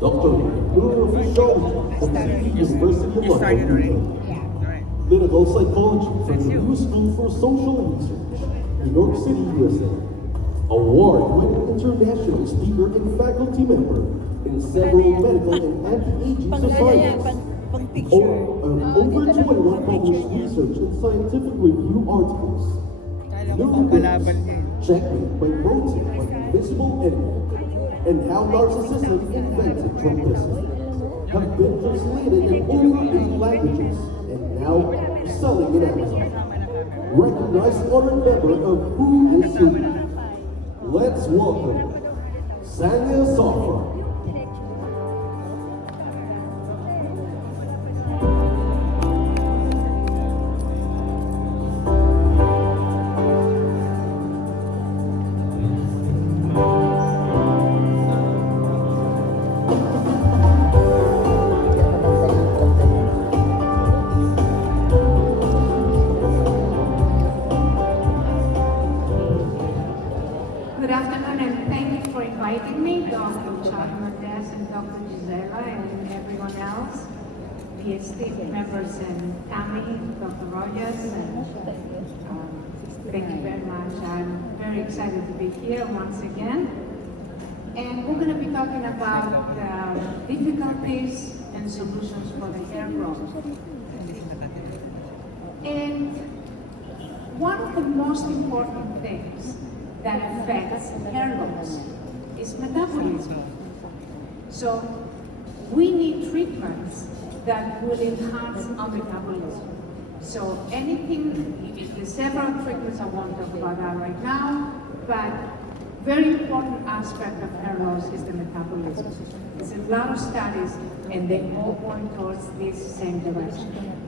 Dr. Physiology from the University of London. Clinical Psychology from the New School for Social Research, New York City, USA. Award-winning international speaker and faculty member in several medical and anti-aging societies. Over 21 published research and scientific review articles. New books, Checkmate by Protein by Invisible Enemy, and How Narcissism Invented Trumpism have been translated in over 8 languages and now selling in Amazon. Recognized honored member of Who is Who. Let's welcome Xanya Sofra. Good afternoon and thank you for inviting me, Dr. Charles and Dr. Gisela and everyone else, Ph.D. members and family, Dr. Rogers, and thank you very much. I'm very excited to be here once again. And we're going to be talking about difficulties and solutions for the hair growth. And one of the most important things that affects hair loss is metabolism. So we need treatments that will enhance our metabolism. So there's several treatments I won't talk about that right now, but very important aspect of hair loss is the metabolism. There's a lot of studies and they all point towards this same direction.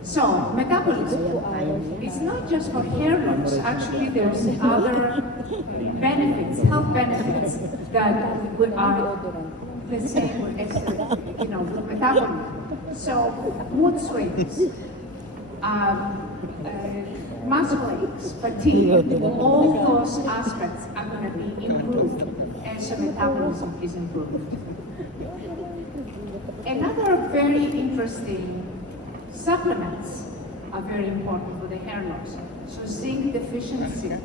So, metabolism, it's not just for hair loss. Actually, there's other benefits, health benefits that are the same as, metabolism. So, mood swings, muscle aches, fatigue, all those aspects are going to be improved as your metabolism is improved. Another very interesting supplements are very important for the hair loss. So zinc deficiency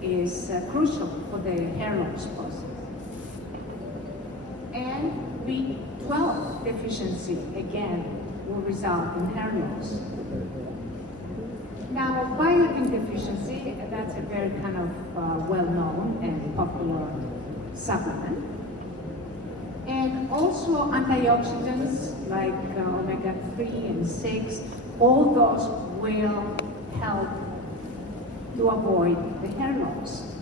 is crucial for the hair loss process. And B12 deficiency, again, will result in hair loss. Now, biotin deficiency, that's a very kind of well-known and popular supplement. And also antioxidants like omega-3 and 6, all those will help to avoid the hair loss.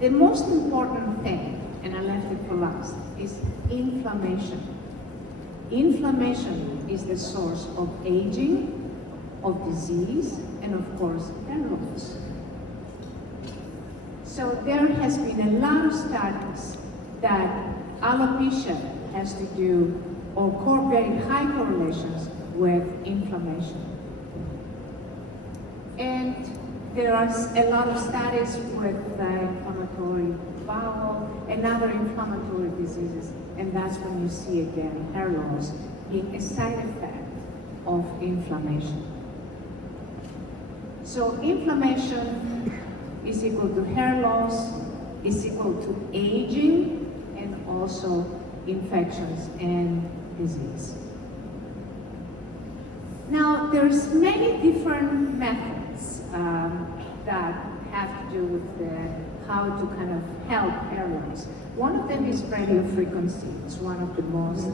The most important thing, and I left it for last, is inflammation. Inflammation is the source of aging, of disease, and of course, hair loss. So there has been a lot of studies that alopecia has to do, or very high correlations with inflammation. And there are a lot of studies with inflammatory bowel and other inflammatory diseases, and that's when you see again hair loss being a side effect of inflammation. So inflammation is equal to hair loss, is equal to aging, and also infections and disease. Now, there's many different methods that have to do with how to kind of help hair loss. One of them is radio frequency. It's one of the most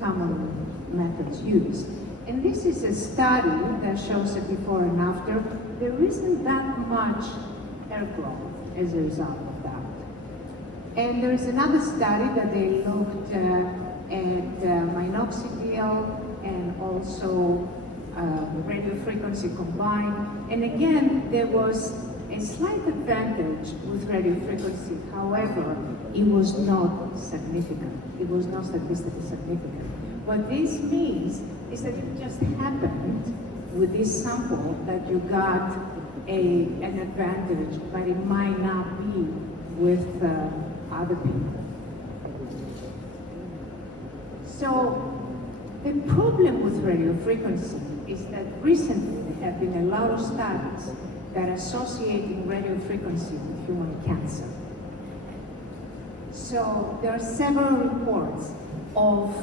common methods used. And this is a study that shows a before and after. There isn't that much hair growth as a result of that. And there's another study that they looked at minoxidil and also radio frequency combined. And again, there was a slight advantage with radio frequency. However, it was not significant. It was not statistically significant. What this means is that it just happened with this sample that you got an advantage, but it might not be with other people. So the problem with radio frequency is that recently there have been a lot of studies that are associating radio frequency with human cancer. So there are several reports of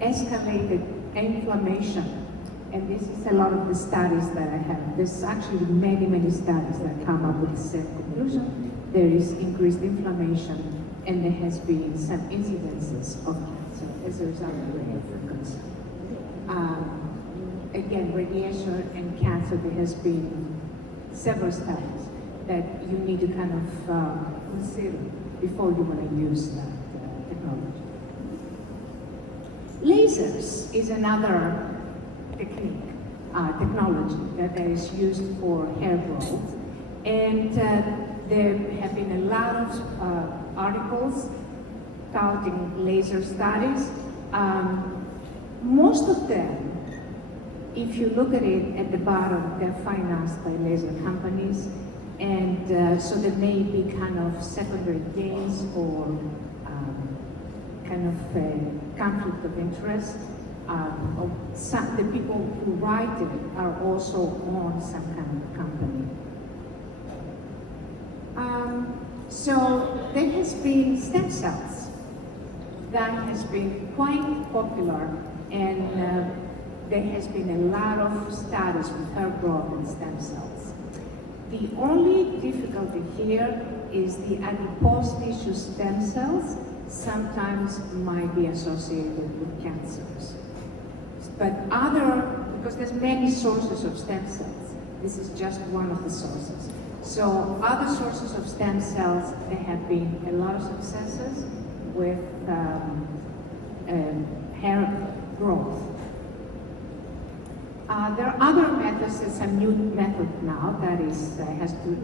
escalated inflammation, and this is a lot of the studies that I have. There's actually many, many studies that come up with the same conclusion. There is increased inflammation, and there has been some incidences of cancer as a result of radio frequency. Again, radiation and cancer, there has been several studies that you need to kind of consider before you want to use that technology. Lasers is another technology that is used for hair growth, and there have been a lot of articles touting laser studies. Most of them, if you look at it at the bottom, they're financed by laser companies, and so there may be kind of secondary gains or kind of a conflict of interest. The people who write it are also on some kind of company. So there has been stem cells. That has been quite popular, and there has been a lot of studies with hair growth and stem cells. The only difficulty here is the adipose tissue stem cells sometimes might be associated with cancers. But because there's many sources of stem cells, this is just one of the sources. So other sources of stem cells, there have been a lot of successes with hair growth. There are other methods. There's a new method now that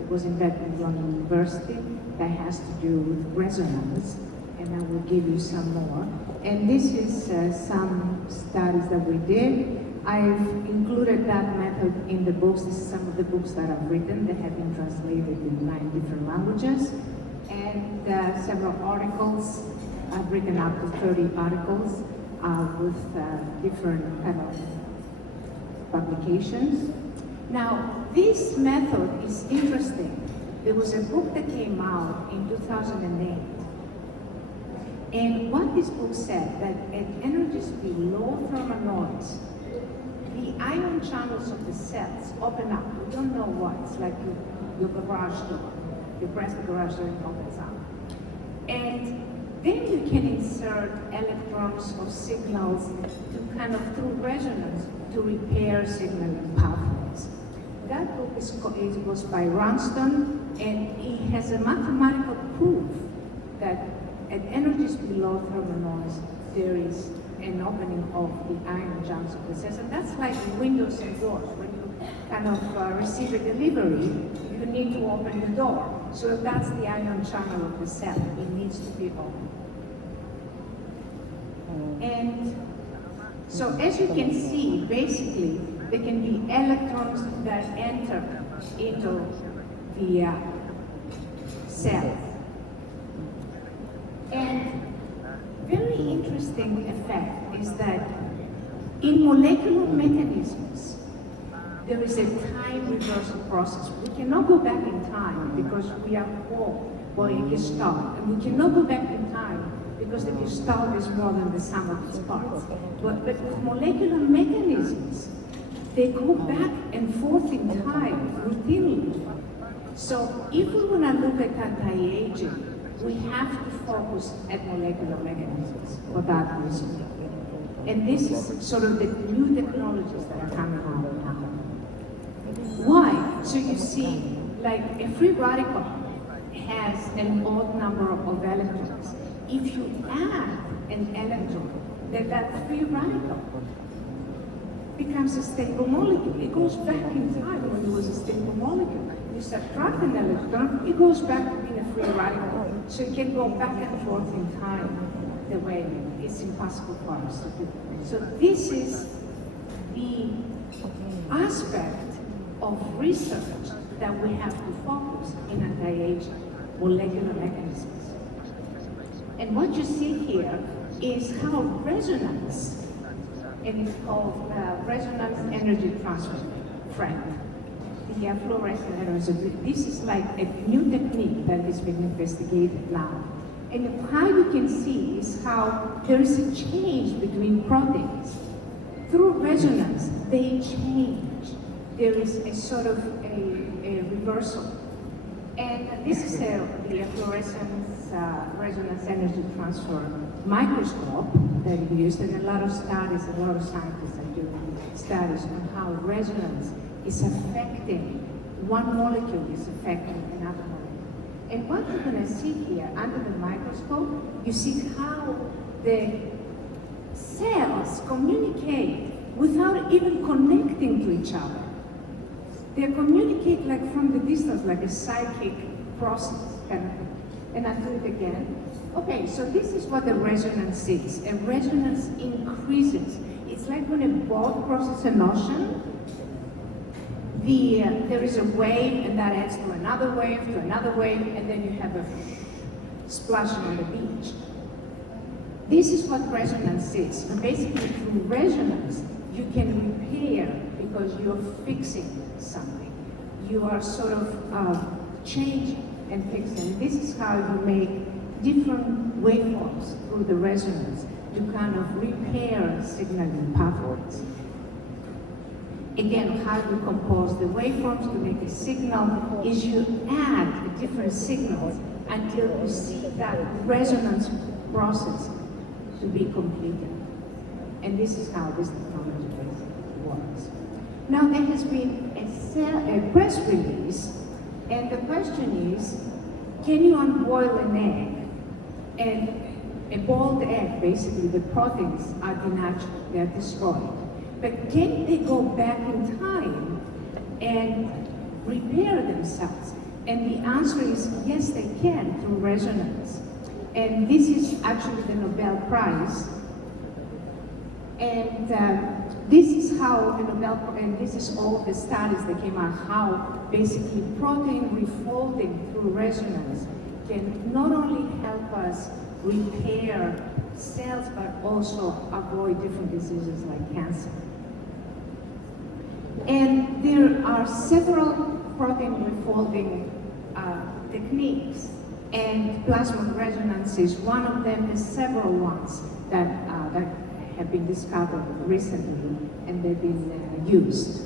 was invented at London University that has to do with resonance, and I will give you some more. And this is some studies that we did. I've included that method in the books. This is some of the books that I've written that have been translated in 9 different languages, and several articles. I've written up to 30 articles with different kind of publications. Now, this method is interesting. There was a book that came out in 2008, and what this book said, that at energies below thermal noise, the ion channels of the cells open up. You don't know what. It's like your garage door. You press the garage door and it opens up. And then you can insert electrons or signals to kind of, through resonance, to repair signaling pathways. That book was by Ranston, and he has a mathematical proof that at energies below thermal noise, there is an opening of the ion channels of the cells. And that's like windows and doors. When you kind of receive a delivery, you need to open the door. So that's the ion channel of the cell. It needs to be open. And so as you can see, basically, there can be electrons that enter into the cell. And very interesting effect is that in molecular mechanisms, there is a time reversal process. We cannot go back in time because we are whole or a gestalt, and we cannot go back in time because the gestalt is more than the sum of its parts. But with molecular mechanisms, they go back and forth in time routinely. So if we want to look at anti-aging, we have to focus at molecular mechanisms for that reason. And this is sort of the new technologies that are coming out now. Why? So you see, like a free radical has an odd number of electrons. If you add an electron, then that free radical becomes a stable molecule. It goes back in time when it was a stable molecule. You subtract an electron, it goes back to being a free radical. So it can go back and forth in time the way it's impossible for us to do. So this is the aspect of research that we have to focus in anti-aging, molecular mechanisms. And what you see here is how resonance, and it's called resonance energy transfer, the fluorescent energy. This is like a new technique that is being investigated now. And how you can see is how there is a change between proteins. Through resonance, they change. There is a sort of a reversal. And this is the fluorescence resonance energy transfer microscope that we used, and a lot of studies, a lot of scientists are doing studies on how resonance is affecting, one molecule is affecting another molecule. And what you're going to see here under the microscope, you see how the cells communicate without even connecting to each other. They communicate like from the distance, like a psychic process kind of thing. And I'll do it again. Okay, so this is what the resonance is. A resonance increases. It's like when a boat crosses an ocean, there is a wave, and that adds to another wave, and then you have a splashing on the beach. This is what resonance is. And basically, through resonance, you can repair because you're fixing something. You are sort of changing and fixing. This is how you make different waveforms through the resonance to kind of repair signaling pathways. Again, how you compose the waveforms to make a signal is you add different signals until you see that resonance process to be completed. And this is how this technology works. Now, there has been a press release, and the question is, can you unboil an egg? And a boiled egg, basically, the proteins are denatured, they are destroyed. But can they go back in time and repair themselves? And the answer is yes, they can through resonance. And this is actually the Nobel Prize. And this is how the Nobel, and this is all the studies that came out, how basically protein refolding through resonance can not only help us repair cells, but also avoid different diseases like cancer. And there are several protein refolding techniques, and plasma resonance is one of them. There's several ones that have been discovered recently, and they've been used.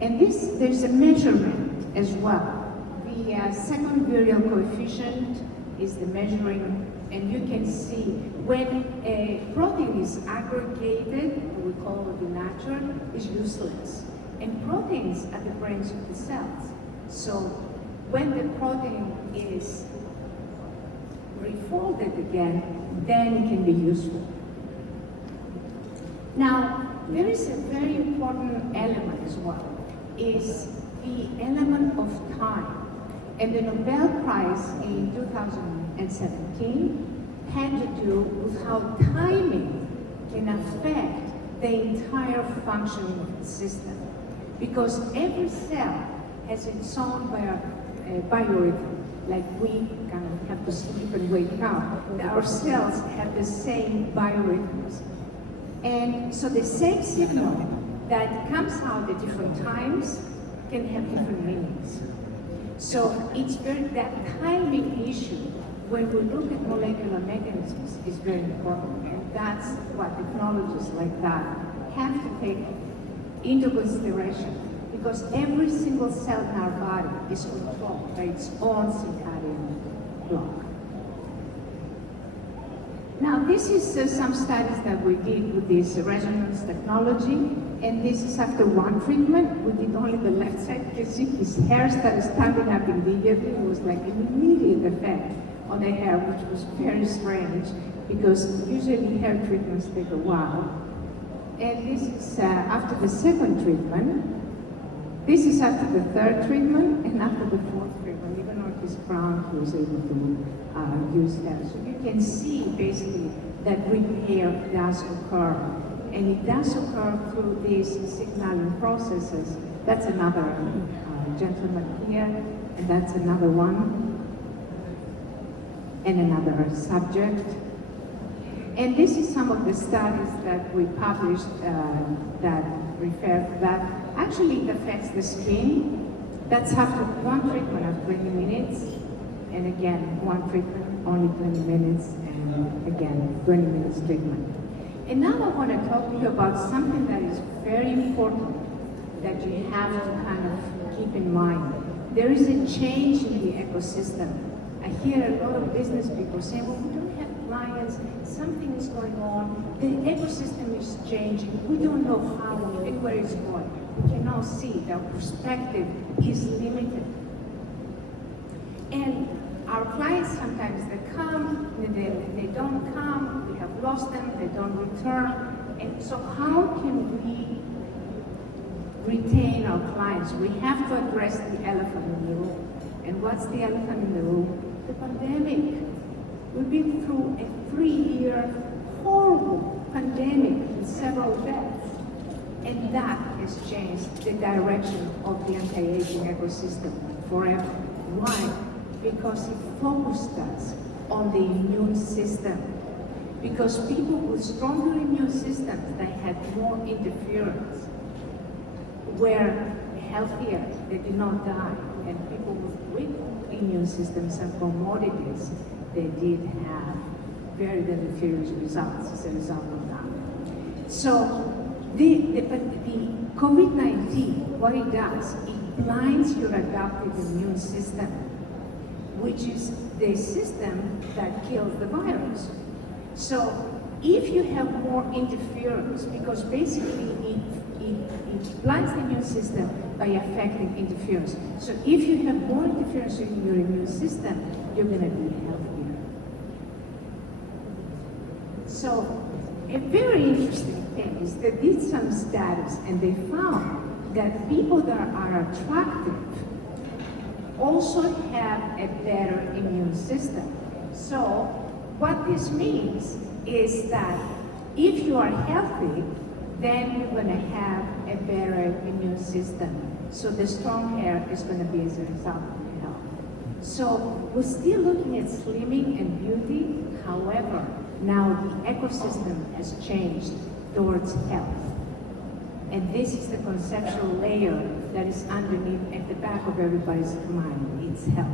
And there's a measurement as well. The second virial coefficient is the measuring, and you can see when a protein is aggregated, we call it denatured, is useless. And proteins are the brains of the cells. So when the protein is refolded again, then it can be useful. Now, there is a very important element as well, is the element of time. And the Nobel Prize in 2017 had to do with how timing can affect the entire functioning of the system. Because every cell has its own biorhythm. Like we kind of have to sleep and wake up. Our cells have the same biorhythms. And so the same signal that comes out at different times can have different meanings. So it's that timing issue, when we look at molecular mechanisms, is very important. And that's what technologies like that have to take into consideration. Because every single cell in our body is controlled by its own circadian clock. Now, this is some studies that we did with this resonance technology, and this is after one treatment. We did only the left side. You can see his hair started standing up immediately. It was like an immediate effect on the hair, which was very strange, because usually hair treatments take a while. And this is after the second treatment. This is after the third treatment, and after the fourth treatment. Even on his crown, he was able to use that. So you can see basically that repair does occur. And it does occur through these signaling processes. That's another gentleman here, and that's another one. and another subject. And this is some of the studies that we published that refer that actually it affects the skin. That's after one treatment of 20 minutes, and again, one treatment, only 20 minutes, and again, 20 minutes treatment. And now I want to talk to you about something that is very important that you have to kind of keep in mind. There is a change in the ecosystem. I hear a lot of business people saying, well, we don't have clients, something is going on, the ecosystem is changing, we don't know how and where it's going. We can now see that our perspective is limited. And our clients sometimes they come, they don't come, we have lost them, they don't return. And so how can we retain our clients? We have to address the elephant in the room. And what's the elephant in the room? The pandemic. We've been through a 3-year horrible pandemic with several deaths. And that has changed the direction of the anti-aging ecosystem forever. Why? Because it focused us on the immune system. Because people with stronger immune systems, they had more interference, were healthier, they did not die. And people with weak immune systems and comorbidities, they did have very deleterious results as a result of that. So the COVID-19, what it does, it blinds your adaptive immune system, which is the system that kills the virus. So if you have more interference, because basically it blinds the immune system by affecting interference. So if you have more interference in your immune system, you're going to be healthier. So a very interesting thing is they did some studies and they found that people that are attractive also have a better immune system. So what this means is that if you are healthy, then you're going to have a better immune system. So the strong hair is going to be as a result of your health. So we're still looking at slimming and beauty. However, now the ecosystem has changed towards health. And this is the conceptual layer that is underneath at the back of everybody's mind. It's health.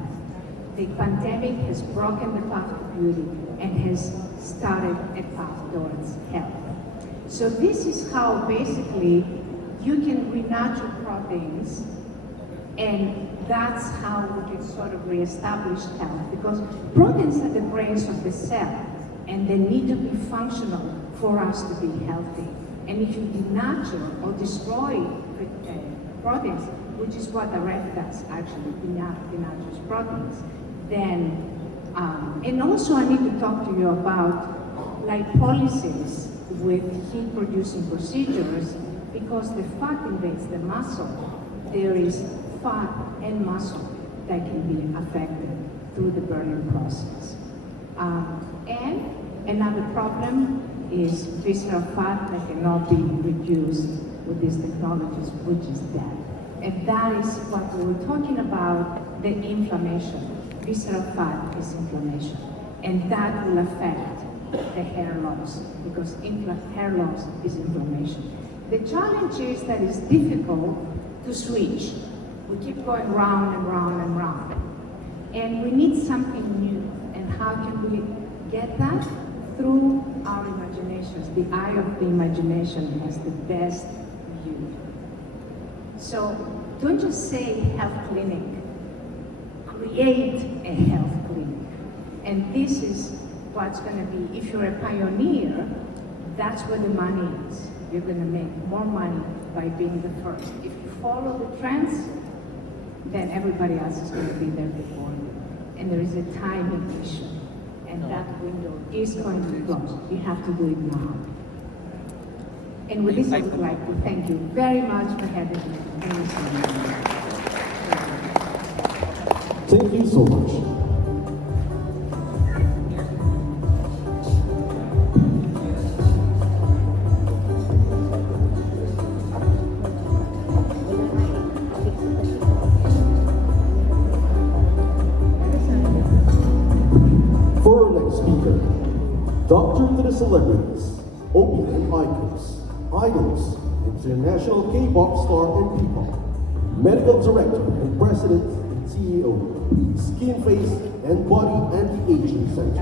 The pandemic has broken the path to beauty and has started a path towards health. So this is how basically you can renature proteins, and that's how we can sort of reestablish health, because proteins are the brains of the cell, and they need to be functional for us to be healthy. And if you denature or destroy proteins, which is what the red does actually, denatures proteins, then, and also I need to talk to you about lipolysis with heat-producing procedures, because the fat invades the muscle. There is fat and muscle that can be affected through the burning process. And another problem is visceral fat that cannot be reduced with these technologies, which is death. And that is what we were talking about, the inflammation. Visceral fat is inflammation. And that will affect the hair loss, because hair loss is inflammation. The challenge is that it's difficult to switch. We keep going round and round and round. And we need something new. And how can we get that? Through our imaginations. The eye of the imagination has the best view. So don't just say health clinic. Create a health clinic. And this is what's going to be, if you're a pioneer, that's where the money is. You're going to make more money by being the first. If you follow the trends, then everybody else is going to be there before you. And there is a timing issue. And that window is going to close. You have to do it now. And with this, I would like to thank you very much for having me. Thank you so much. Thank you so much. Daughter to the celebrities, OPM icons, idols, international K-pop star and P-pop, medical director and president and CEO, skin face and body anti-aging center.